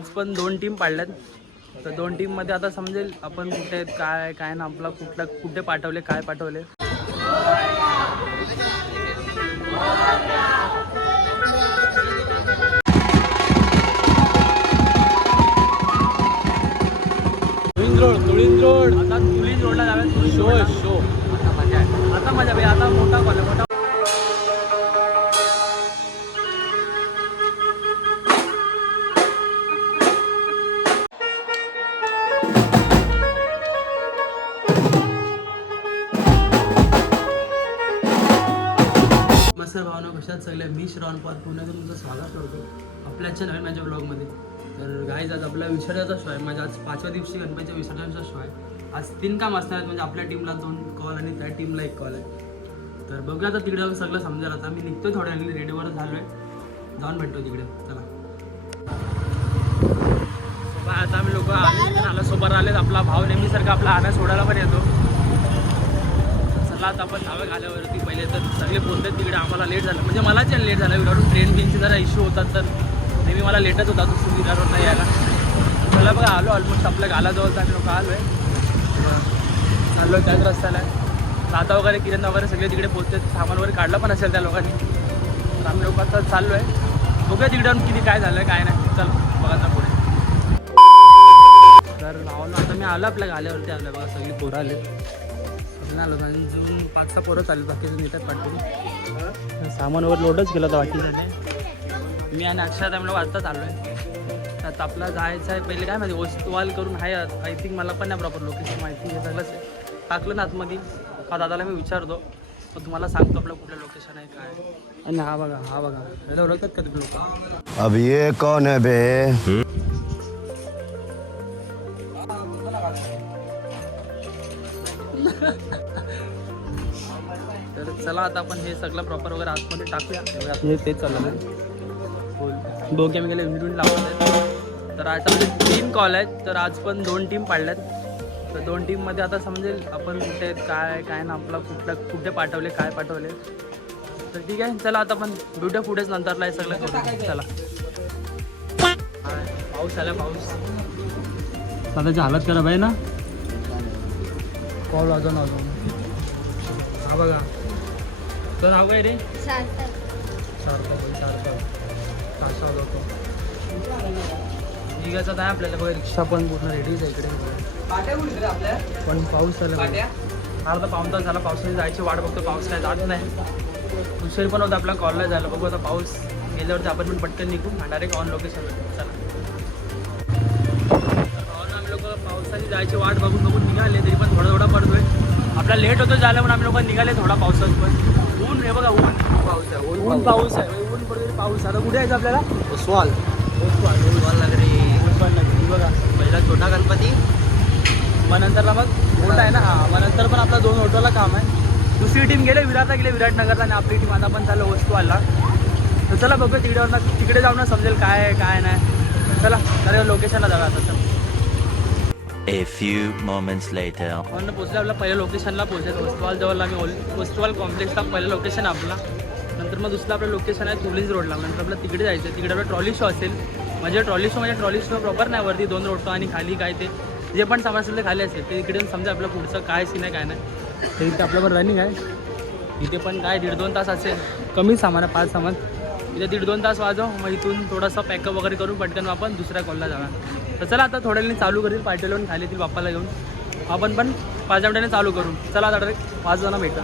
आज पण 2 टीम पाडल्यात. तर 2 टीममध्ये आता समजेल आपण कुठे आहेत, काय काय ना, आपला कुठे पाठवले, काय पाठवले. तुळींद रोड आता तुळींद रोडला जाऊया. शो आता मजा आहे, आता मजा भाई. आता मोठा कॉल आहे, मोठा. मस्त भावना कशात सगळ्या. मी श्रवण पाल पुण्यातून तुमचं स्वागत करतो आपल्याच्या नवीन माझ्या ब्लॉगमध्ये. तर गाईज आज आपला विसर्जनाचा शो आहे. माझ्या आज 5व्या दिवशी गणपतीच्या विसर्जनाचा शो आहे. आज 3 काम असणार आहेत. म्हणजे आपल्या टीमला 2 कॉल आणि त्या टीमला 1 कॉल आहे. तर बघूया आता तिकडे जाऊन सगळं समजेल. आता मी निघतोय थोड्या वेळाने, रेडीवर झालो आहे, जाऊन भेटतो तिकडे. चला आता आम्ही लोक आलो सोबत आलेत. आपला भाव नेहमीसारखा आपला आना सोडायला पण येतो. चला आता आपण धावत आल्यावरती पहिले तर सगळे बोलतात तिकडे. आम्हाला लेट झालं, म्हणजे मलाच लेट झालं. विरारून ट्रेन बिनचे जरा इश्यू होतात, तर नेहमी मला लेटच होता दुसरी विरारून नाही यायला. चला बघा आलो ऑलमोस्ट आपल्या गालाजवळचा आम्ही लोक आलो आहे. चाललो आहे त्याच रस्त्याला आहे. दादा वगैरे किरण वगैरे सगळे तिकडे पोहोचतात. सामान वगैरे काढलं पण असेल त्या लोकांनी. तर आम्ही लोक आता चाललो आहे. बघूया तिकडे किती काय झालं काय नाही. चल बघा आता पुढे. तर नावाला आता मी आलो आपल्या गाल्यावरती आलो. बघा सगळी पोरं आले. आलो अजून 5-6 पोरं चालू, बाकीचं येतात पाठवून. सामान वगैरे लोडच केलं होतं बाकीचं. मी आणि अक्षरात आम्ही लोक आत्ताच आलो आहे. आता आपला जायचं आहे पहिले काय माहिती वस्तुवाल करून आहे. आय थिंक मला पण नाही प्रॉपर लोकेशन माहिती हे सगळंच आहे. टाकलं ना आतमध्ये. हा दादाला मी विचारतो, मग तुम्हाला सांगतो आपलं कुठलं लोकेशन आहे काय. आणि हा बघा याला ओळखतात का तुम्ही लोक? अब ये कौन है बे? तर चला आता आपण हे सगळं प्रॉपर वगैरे आतमध्ये टाकूया. हे तेच चाललं आहे. दोघे मी गेले विरून लावत आहेत. तर आज आपले 3 कॉल आहेत. तर आज पण 2 टीम पाडल्यात. तर 2 टीममध्ये आता समजेल आपण कुठे आहेत, काय काय ना, आपला कुठे पाठवले, काय पाठवले. तर ठीक आहे, चला आता आपण भेटूया पुढेच नंतरला हे सगळं करू. चला पाऊस आला, पाऊस दादाची हालत खराब आहे ना. कॉल अजून हा बघा. तर नाव काय रे? निघायचं नाही आपल्याला. बघा रिक्षा पण पूर्ण रेडीच आहे इकडे. पण पाऊस आला, अर्धा पाऊण तास झाला पावसाने जायची वाट बघतो. पाऊस काय जात नाही. दुसरी पण होतं आपला कॉलला जायला. बघू आता पाऊस गेल्यावरती आपण पण पटकन निघू डायरेक्ट ऑन लोकेशनवर. चला आम्ही लोक पावसाने जायची वाट बघून निघाले. तरी पण थोडा पडतोय. आपला लेट होतो झालं पण आम्ही लोक निघाले थोडा पावसात. पण ऊन हे बघा, ऊन पाऊस आहे. ऊन पाऊस आहे. ऊन पडतो पाऊस. आता कुठे यायचं आपल्याला? ओसवाल नगरी. बघा पहिला छोटा गणपती, मग नंतरला मग मोठा आहे ना. मग नंतर पण आपला 2 ऑटोला काम आहे. दुसरी टीम गेले विराटला, गेले विराटनगरला. आणि आपली टीम आता पण चालू वस्तुवालला. तर चला बघूया तिकडे जाऊन समजेल काय आहे काय नाही. चला तर लोकेशनला जाऊया आता. चला A few moments later. आपण पोहोचले आपल्या पहिल्या लोकेशनला. पोहोचले वस्तुवाल जवळ. आम्ही वस्तुवाल कॉम्प्लेक्सला पहिलं लोकेशन आपला. नंतर मग दुसरं आपलं लोकेशन आहे तुळींज रोडला. नंतर आपलं तिकडे जायचं आहे. तिकडे आपला ट्रॉली शो असेल. म्हणजे ट्रॉली शो प्रॉपर नाही, वरती 2 रोडतो आणि खाली काय ते जे पण सामान असेल ते खाली असेल. ते इकडे समजा आपलं पुढचं काय सीन आहे काय नाही. ते इथे आपल्यावर रनिंग आहे. इथे पण काय 1.5-2 तास असेल. कमी सामान आहे, 5 सामान. इथे 1.5-2 तास वाजव. मग इथून थोडासा पॅकअप वगैरे करून पटकन आपण दुसऱ्या कॉलला जाणार. तर चला आता थोड्या वेळाने चालू करेल. पार्टीला खाली येतील बाप्पाला घेऊन. आपण पण 5 मिनिटांनी चालू करू. चला आता डायरेक्ट 5 जण भेटा.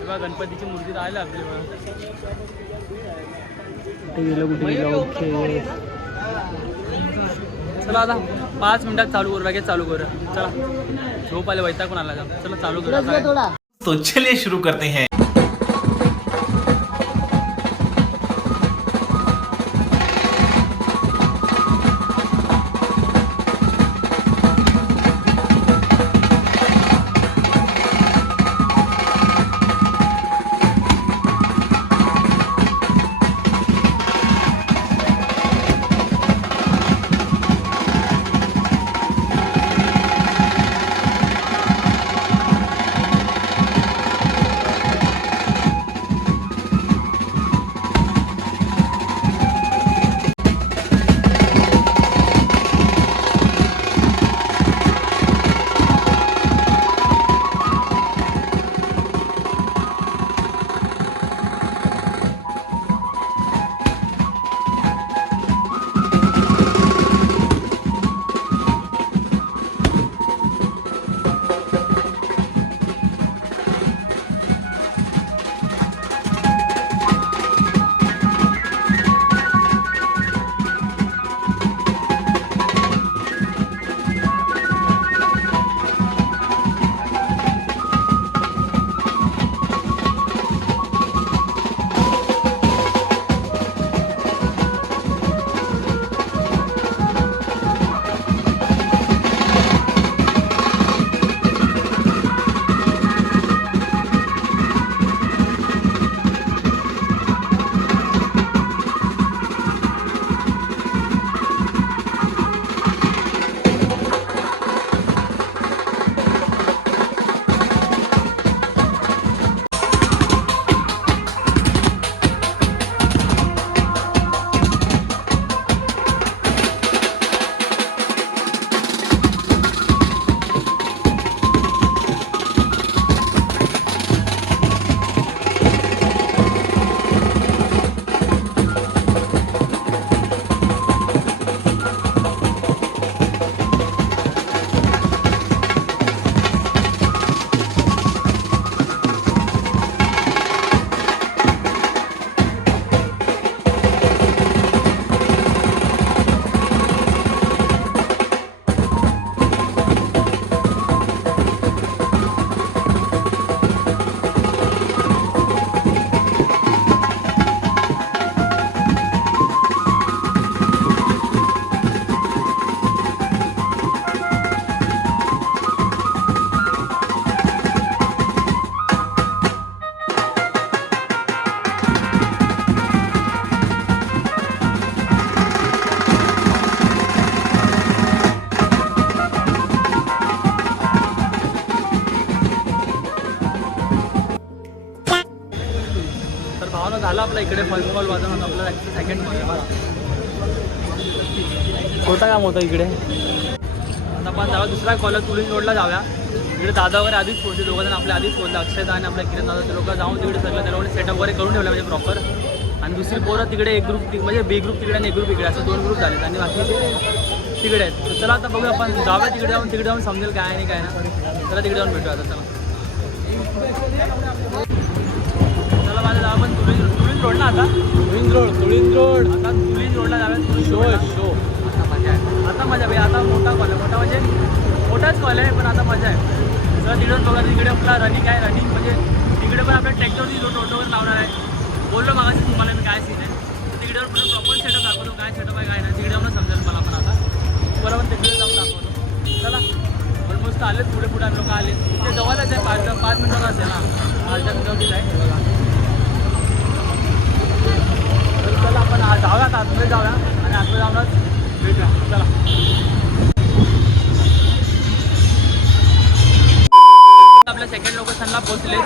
चला गणपतीची मूर्ती राहिली आपली. कुठे गेलं ओके. चला आता 5 मिनिटात चालू करू. लगेच चालू करू. चला झोप आले, वैताग पण आला. चला चालू करू. तो चलिए शुरू करते हैं. आपला इकडे फर्स्ट बॉल वाजवून होता आपला सेकंड बॉल छोटा काम होतं इकडे. आता आपण जाऊया दुसरा कॉलेज तुलिंग रोडला जाऊया. तिकडे दादा वगैरे आधीच पोहोचले, दोघं जण आपल्या आधीच पोहोचले, अक्षयदा आणि आपल्या किरण दादा. ते लोक जाऊन तिकडे सगळं त्या लोकांनी सेटअप वगैरे करून ठेवलं म्हणजे प्रॉपर. आणि दुसरी पोरं तिकडे एक ग्रुप म्हणजे बी ग्रुप तिकडे आणि एक ग्रुप इकडे असं 2 ग्रुप झालेत आणि बाकीचे तिकडे आहेत. तर चला आता बघूया आपण जाऊया तिकडे जाऊन समजेल काय आणि काय ना. चला तिकडे जाऊन भेटूया आता. चला माझं जाऊ आपण तुळींज रोड ना आता. तुळींज रोड आता तुळींज रोडला जाऊया. शो आता मजा भाई. आता मोठा कॉल आहे, मोठा म्हणजे मोठाच कॉल आहे पण आता मजा आहे. तर तिकडून बघा तिकडे आपला रनिंग आहे. रनिंग म्हणजे तिकडे पण आपल्या ट्रॅक्टरवरती रोडवर लावणार आहे. बोललो मागाशी तुम्हाला मी काय सीन आहे. तिकडे पण प्रॉपर सेटअप दाखवतो, काय सेटअप आहे काय नाही तिकडे जाऊन समजेल मला पण. आता बरोबर तिकडे जाऊन दाखवतो. चला ऑलमोस्ट आलेच, पुढे आम्ही लोक आले. ते जवळच आहे, 5 मिनिटात असेल ना, 5 मिनिटावरतीच आहे बघा. तर चला आपण जाऊया आता आतमध्ये जाऊया आणि आतमध्ये जाऊनच भेटूया. चला आपल्या सेकंड लोकेशनला पोहोचले.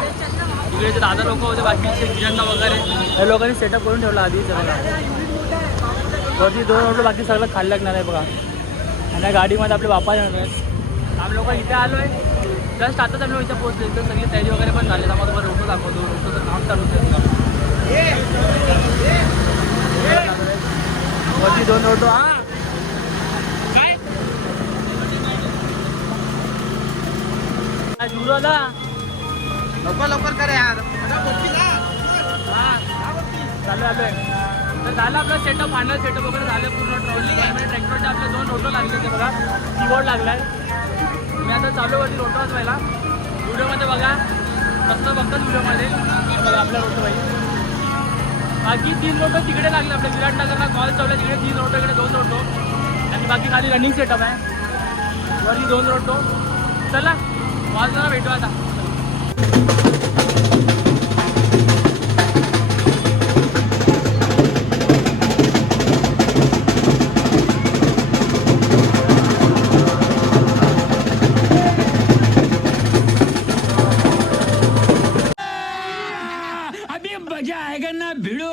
तिकडे जे दादा लोक होते बाकीचे किरण वगैरे या लोकांनी सेटअप करून ठेवला आधी. बघा वरती 2 रोड बाकी सगळं खायला लागणार आहे बघा. आणि गाडीमध्ये आपले बापा येणार आहेत. आम्ही लोक इथे आलो आहे जस्ट आताच आम्ही इथे पोहोचले. तर सगळी तयारी वगैरे पण झाली. आम्हाला तुम्हाला रोटो दाखवतो. रोटोचं काम चालू आहे वरती 2 रोटो. हां काय जुरोला लवकर करे यार. हां चालू आहे. तर झालं आपलं सेटअप, फायनल सेटअप वगैरे झालं पूर्ण. ट्रॉली ट्रॅक्टरचे आपले 2 रोटो लागले होते बघा. कीबोर्ड लागला आहे. मी आता चालू वरती रोटो वाजवायला. व्हिडिओमध्ये बघा कसं बघतात व्हिडिओमध्ये बघा आपला रोटो पाहिजे. बाकी 3 रोटो तिकडे लागले आपल्या विराटनगरला. कॉल चालू तिकडे 3 रोटो, इकडे 2 रोटो आणि बाकी खाली रनिंग सेटअप आहे. वरती 2 रोटो. चला वाजवायला भेटू आता. मजा आएगा ना भिड़ो.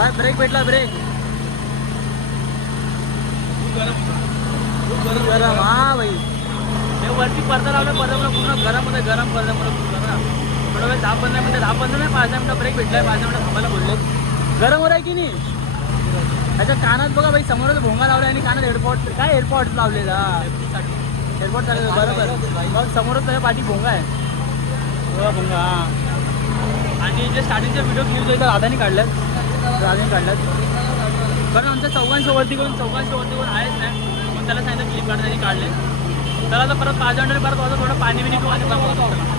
भाई ब्रेक भेटला ब्रेक. गरम हा भाई. हे वरती पडदा लावला पडदा पूर्ण गरम होतं गरम पडदा पूर्ण ना. थोडा वेळ 10-15 मिनिटं 10-15 नाही 5 मिनिटं ब्रेक भेटलाय 5 मिनिटं थांबायला बोलले. गरम होत आहे की नाही. त्याच्या कानात बघा भाई समोरच भोंगा लावला आणि कानात एअरपॉड काय एअरपॉड लावले एअरपॉड चालू बरोबर. मग समोरच त्याच्या पाठी भोंगा आहे बघा भोंगा हा. आणि जे स्टार्टिंगचे व्हिडिओ क्लिप होते राधाने काढल्यात कारण आमच्या चौघांच्या वरती कोण आहेच नाही. मग त्याला सांगितलं क्लिप काढ त्यांनी काढले. त्याला आता परत 5 मिनिटं परत वाजता थोडं पाणी बिनी किंवा परत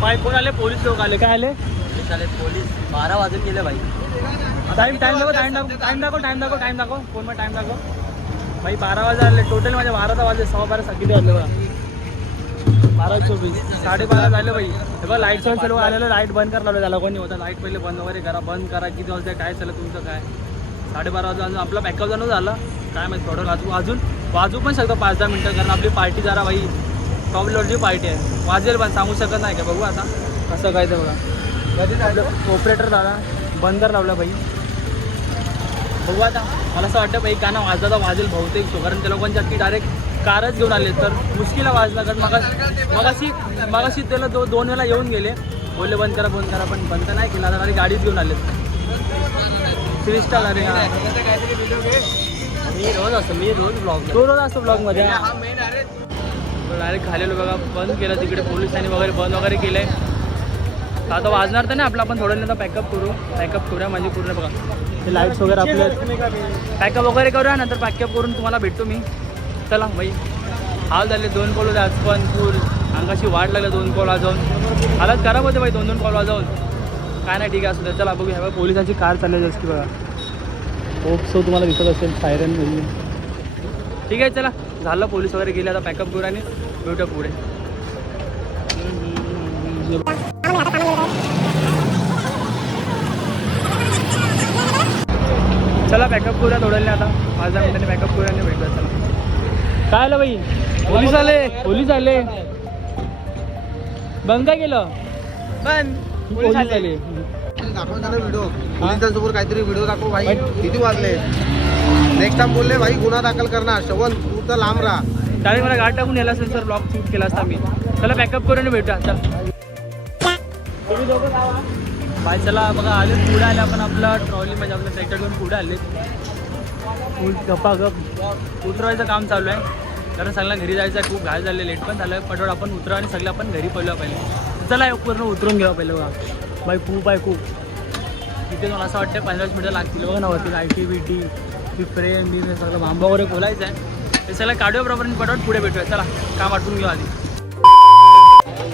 बाय कोण आले पोलीस लोक आले काय आले पोलीस 12 वाजून गेले भाई. टाइम दाखव फोन मध्ये टाइम दाखव भाई. 12 वाजे आले टोटल माझे 12 वाजले 12:15 किती आले बघा 12:24 12:30 झाले भाई. हे बघा लाईट सर्व सर्व आलेलं लाईट बंद करायला लावलं त्याला कोणी होता लाईट पहिले बंद वगैरे करा बंद करा किती वाजता काय चाललं तुमचं काय 12:30 वाजता अजून आपला बॅकअप जाणं झालं काय माहिती थोडं अजून वाजू पण शकतो 5-10 मिनटं कारण आपली पार्टी जरा भाई टॉप लेवलची पार्टी आहे. वाजेल पण सांगू शकत नाही का बघू आता कसं काय ते बघा. ऑपरेटर झाला बंदर लावला भाई बघू आता. मला असं वाटतं भाई गाणं वाजता तर वाजेल बहुतेक शो कारण त्या लोकांच्या की डायरेक्ट कारच घेऊन आले तर मुश्किल वाजला कारण मगाशी त्याला 2 वेळा येऊन गेले बोलले बंद करा पण बंद नाही केला आता गाडीच घेऊन आले 3 स्टार. अरे मी रोज असतो ब्लॉगमध्ये डायरेक्ट खालेलो बघा बंद केलं तिकडे पोलिसांनी वगैरे बंद वगैरे केलं आहे. आता वाजणार तर नाही आपलं आपण थोडं नंतर पॅकअप करूया म्हणजे पूर्ण बघा ते लाईट्स वगैरे आपले पॅकअप वगैरे करूया नंतर पॅकअप करून तुम्हाला भेटतो मी. चला भाई हाल झाले 2 कॉल होते आज पण फुल अंगाशी वाढ लागलं 2 कॉल वाजवून हालत खराब होते भाई 2 कॉल वाजवून काय नाही ठीक आहे असू दे. चला बघूया ह्या पोलिसांची कार चालली असते बघा होप सो तुम्हाला दिसत असेल सायरन म्हणजे ठीक आहे. चला झालं पोलीस वगैरे गेले आता पॅकअप करू आणि भेटूया पुढे. चला पॅकअप करूया थोड्याने आता 5-10 मिनिटांनी पॅकअप करूया आणि भेटूया. चला काय आलं बाई पोलीस आले बंद काय केलं पोलीस आले दाखव त्याला व्हिडिओ पोलिसांसमोर काहीतरी व्हिडिओ दाखव भाई. किती वाजले नेक्स्ट टाइम बोलले भाई गुन्हा दाखल करणार श्रवण तू तर लांब राहा. डायरेक्ट मला गाठ टाकून यायला असेल सर ब्लॉग शूट केला असता मी. चला पॅकअप करून भेटूया. चल तुम्ही दोघं जावा बाय. चला बघा आले पुढे आले आपण आपला ट्रॉली म्हणजे आपलं ट्रॅक्टर घेऊन पुढे आले फुल गप्पागप उतरवायचं काम चालू आहे कारण सगळ्यांना घरी जायचं आहे. खूप घाय झाले लेट पण झालं आहे पटवड आपण उतरा आणि सगळे आपण घरी पहिले. चला पूर्ण उतरून घ्यावं पहिलं बघा बाई खूप आहे खूप तिथे मला असं वाटतं 15 मिनिटं लागतील बघा ना वरती ITBT ती फ्रेम मी सगळं भांबा वगैरे बोलायचं आहे ते सगळं काढूया बरोबर पटवट पुढे भेटूया. चला काम आटून घेऊ आधी.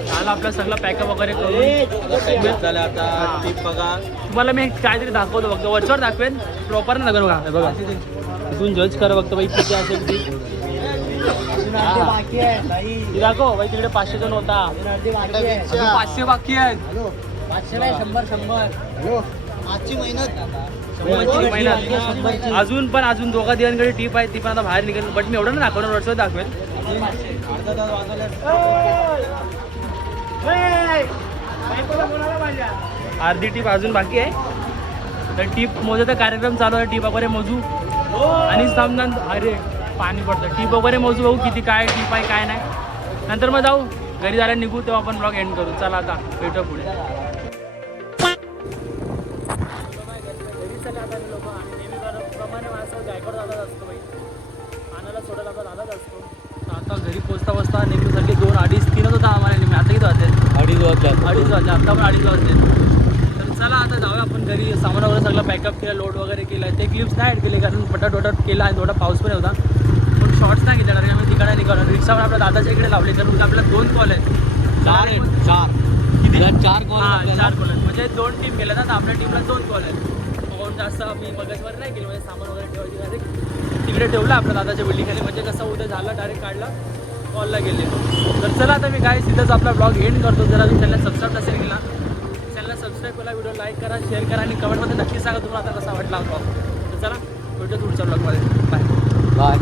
झालं आपलं सगळं पॅकअप वगैरे करून झालं आता टीप बघा. तुम्हाला मी काहीतरी दाखवतो फक्त वरच्यावर दाखवेन प्रॉपर नगर बघा बघा इथून जज करा फक्त बाई किती असेल ती दाखव बाई तिकडे 500 जण होता 500 बाकी आहेत 500 नाही 100 आजची मेहनत अजून दोघा दिवांकडे टीप आहे ती पण आता बाहेर निघेल बट मी एवढं ना दाखवणार वरच्यावर दाखवेन. अर्धी टीप अजून बाकी आहे तर टीप मोजायचा कार्यक्रम चालू आहे. टीप वगैरे मोजू आणि सामना अरे पाणी पडतं. टीप वगैरे मोजू बघू किती काय टीप आहे काय नाही. नंतर मग जाऊ घरी जायला निघू तेव्हा आपण ब्लॉग एंड करू. चला आता भेटू पुढे. आता घरी पोचता पोचता नेहमीसारखे 2, 2:30, 3 होता आम्हाला नेहमी. आता किती वाजते? 2:30 वाजले. आता पण 2:30 वाजले. तर चला आता जाऊया आपण घरी. सामान वगैरे सगळं पॅकअप केलं, लोड वगैरे केलं. ते क्लिप्स नाही ॲड केले कारण पटाट केला आणि थोडा पाऊस पण होता. पण शॉर्ट्स नाही घेतला कारण आम्ही तिकडे निघालो. रिक्षावर आपल्या दादाच्या इकडे लावले तर मग आपल्याला 2 कॉल आहेत. 4 कॉल आहेत. म्हणजे 2 टीम गेल्या ना तर आपल्या टीमला 2 कॉल आहेत. कोण जास्त मी मगजवर नाही केली. म्हणजे सामान वगैरे ठेवायची डायरेक्ट तिकडे ठेवलं आपल्या दादाच्या बिल्डिंगखाली. म्हणजे कसं उद्या झालं डायरेक्ट काढला कॉलला गेले. तर चला आता मी काय तिथंच आपला ब्लॉग एंड करतो. जर अजून चॅनल सबस्क्राईब नसेल केला चॅनलला सबस्क्राईब करा, व्हिडिओ लाईक करा, शेअर करा आणि कमेंटमध्ये नक्की सांगा तुम्हाला आता कसा वाटला ब्लॉग. तर चला भेटू पुढच्या ब्लॉगमध्ये. बाय.